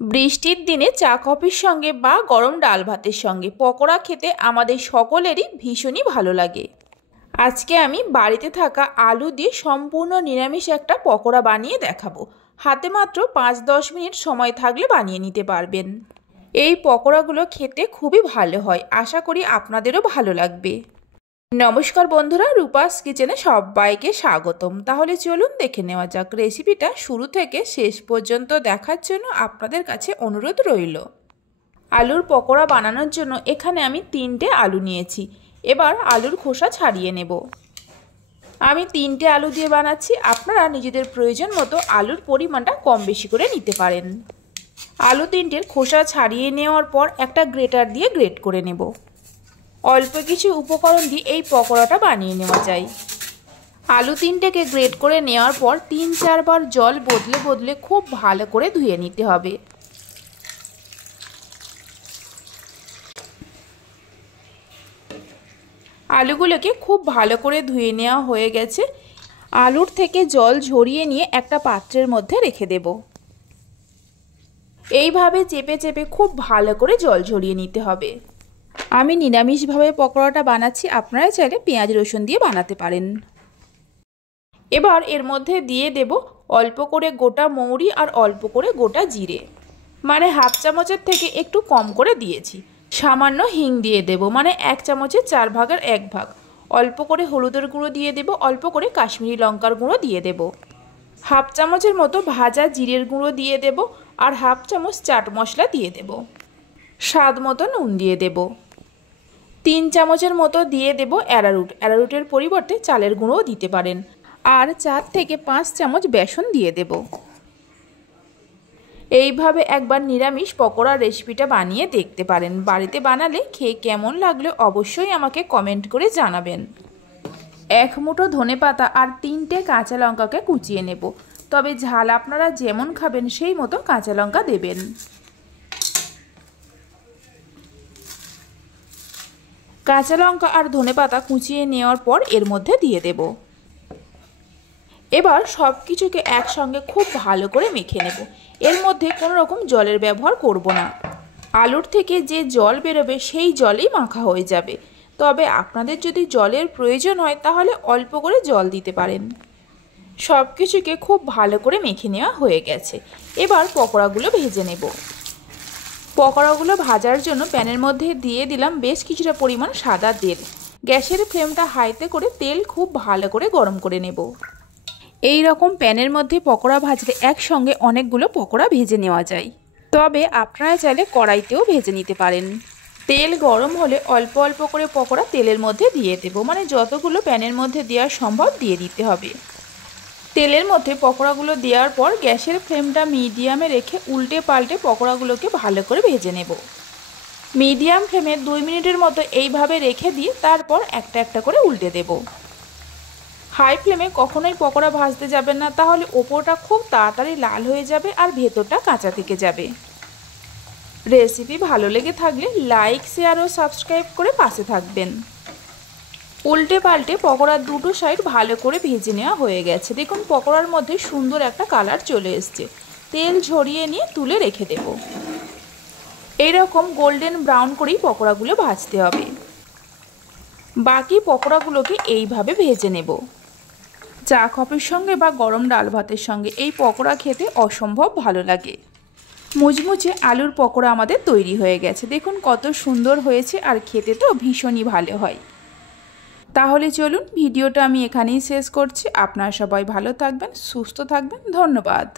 বৃষ্টির দিনে চা কফির সঙ্গে বা গরম ডাল ভাতের সঙ্গে পকোড়া খেতে আমাদের সকলেরই ভীষণই ভালো লাগে। আজকে আমি বাড়িতে থাকা আলু দিয়ে সম্পূর্ণ নিরামিষ একটা পকোড়া বানিয়ে দেখাবো। হাতে মাত্র 5-10 মিনিট সময় থাকলে বানিয়ে নিতে পারবেন। এই পকোড়াগুলো খেতে খুবই ভালো হয়, আশা করি আপনাদেরও ভালো লাগবে। নমস্কার বন্ধুরা, রূপাস কিচেনে সবাইকে স্বাগতম। তাহলে চলুন দেখে নেওয়া যাক। রেসিপিটা শুরু থেকে শেষ পর্যন্ত দেখার জন্য আপনাদের কাছে অনুরোধ রইল। আলুর পকোড়া বানানোর জন্য এখানে আমি 3টে আলু নিয়েছি। এবার আলুর খোসা ছাড়িয়ে নেব। আমি 3টে আলু দিয়ে বানাচ্ছি, আপনারা নিজেদের প্রয়োজন মতো আলুর পরিমাণটা কম বেশি করে নিতে পারেন। আলু 3টের খোসা ছাড়িয়ে নেওয়ার পর একটা গ্রেটার দিয়ে গ্রেট করে নেব। অল্প কিছু উপকরণ দিয়ে এই পকোড়াটা বানিয়ে নেওয়া যায়। আলু 3টেকে গ্রেট করে নেওয়ার পর 3-4 বার জল বদলে বদলে খুব ভালো করে ধুয়ে নিতে হবে। আলুগুলোকে খুব ভালো করে ধুয়ে নেওয়া হয়ে গেছে। আলুর থেকে জল ঝরিয়ে নিয়ে একটা পাত্রের মধ্যে রেখে দেব। এইভাবে চেপে চেপে খুব ভালো করে জল ঝরিয়ে নিতে হবে। আমি নিরামিষভাবে পকোড়াটা বানাচ্ছি, আপনারা চাইলে পেঁয়াজ রসুন দিয়ে বানাতে পারেন। এবার এর মধ্যে দিয়ে দেব অল্প করে গোটা মৌরি আর অল্প করে গোটা জিরে, মানে হাফ চামচের থেকে একটু কম করে দিয়েছি। সামান্য হিং দিয়ে দেব, মানে 1 চামচের 4 ভাগের 1 ভাগ। অল্প করে হলুদের গুঁড়ো দিয়ে দেব, অল্প করে কাশ্মীরি লঙ্কার গুঁড়ো দিয়ে দেব। হাফ চামচের মতো ভাজা জিরের গুঁড়ো দিয়ে দেব আর হাফ চামচ চাট মশলা দিয়ে দেব। স্বাদ মতো নুন দিয়ে দেব। 3 চামচের মতো দিয়ে দেব অ্যারারুট। অ্যারারুটের পরিবর্তে চালের গুঁড়োও দিতে পারেন। আর 4 থেকে 5 চামচ বেসন দিয়ে দেব। এইভাবে একবার নিরামিষ পকোড়া রেসিপিটা বানিয়ে দেখতে পারেন। বাড়িতে বানালে খেয়ে কেমন লাগলো অবশ্যই আমাকে কমেন্ট করে জানাবেন। 1 মুঠো ধনেপাতা আর 3টে কাঁচা লঙ্কাকে কুচিয়ে নেব। তবে ঝাল আপনারা যেমন খাবেন সেই মতো কাঁচা লঙ্কা দেবেন। কাঁচা লঙ্কা আর ধনেপাতা কুচিয়ে নেওয়ার পর এর মধ্যে দিয়ে দেব। এবার সব কিছুকে একসঙ্গে খুব ভালো করে মেখে নেব। এর মধ্যে কোনো রকম জলের ব্যবহার করব না। আলুর থেকে যে জল বেরোবে সেই জলেই মাখা হয়ে যাবে। তবে আপনাদের যদি জলের প্রয়োজন হয় তাহলে অল্প করে জল দিতে পারেন। সব কিছুকে খুব ভালো করে মেখে নেওয়া হয়ে গেছে। এবার পকোড়াগুলো ভেজে নেব। পকোড়াগুলো ভাজার জন্য প্যানের মধ্যে দিয়ে দিলাম বেশ কিছুটা পরিমাণ সাদা তেল। গ্যাসের ফ্লেমটা হাইতে করে তেল খুব ভালো করে গরম করে নেব। এই রকম প্যানের মধ্যে পকোড়া ভাজলে একসঙ্গে অনেকগুলো পকোড়া ভেজে নেওয়া যায়। তবে আপনারা চাইলে কড়াইতেও ভেজে নিতে পারেন। তেল গরম হলে অল্প অল্প করে পকোড়া তেলের মধ্যে দিয়ে দেব, মানে যতগুলো প্যানের মধ্যে দেওয়া সম্ভব দিয়ে দিতে হবে। তেলের মধ্যে পকোড়াগুলো দেওয়ার পর গ্যাসের ফ্লেমটা মিডিয়ামে রেখে উল্টে পাল্টে পকোড়াগুলোকে ভালো করে ভেজে নেব। মিডিয়াম ফ্লেমে 2 মিনিটের মতো এইভাবে রেখে দিয়ে তারপর একটা একটা করে উল্টে দেব। হাই ফ্লেমে কখনোই পকোড়া ভাজতে যাবেন না, তাহলে ওপরটা খুব তাড়াতাড়ি লাল হয়ে যাবে আর ভেতরটা কাঁচা থেকে যাবে। রেসিপি ভালো লেগে থাকলে লাইক, শেয়ার ও সাবস্ক্রাইব করে পাশে থাকবেন। উল্টে পাল্টে পকোড়ার দুটো সাইড ভালো করে ভেজে নেওয়া হয়ে গেছে। দেখুন পকোড়ার মধ্যে সুন্দর একটা কালার চলে এসছে। তেল ঝরিয়ে নিয়ে তুলে রেখে দেব। এইরকম গোল্ডেন ব্রাউন করেই পকোড়াগুলো ভাজতে হবে। বাকি পকোড়াগুলোকে এইভাবে ভেজে নেব। চা কফির সঙ্গে বা গরম ডাল ভাতের সঙ্গে এই পকোড়া খেতে অসম্ভব ভালো লাগে। মুচমুচে আলুর পকোড়া আমাদের তৈরি হয়ে গেছে। দেখুন কত সুন্দর হয়েছে আর খেতে তো ভীষণই ভালো হয়। তাহলে চলুন ভিডিওটা আমি এখানেই শেষ করছি। আপনারা সবাই ভালো থাকবেন, সুস্থ থাকবেন। ধন্যবাদ।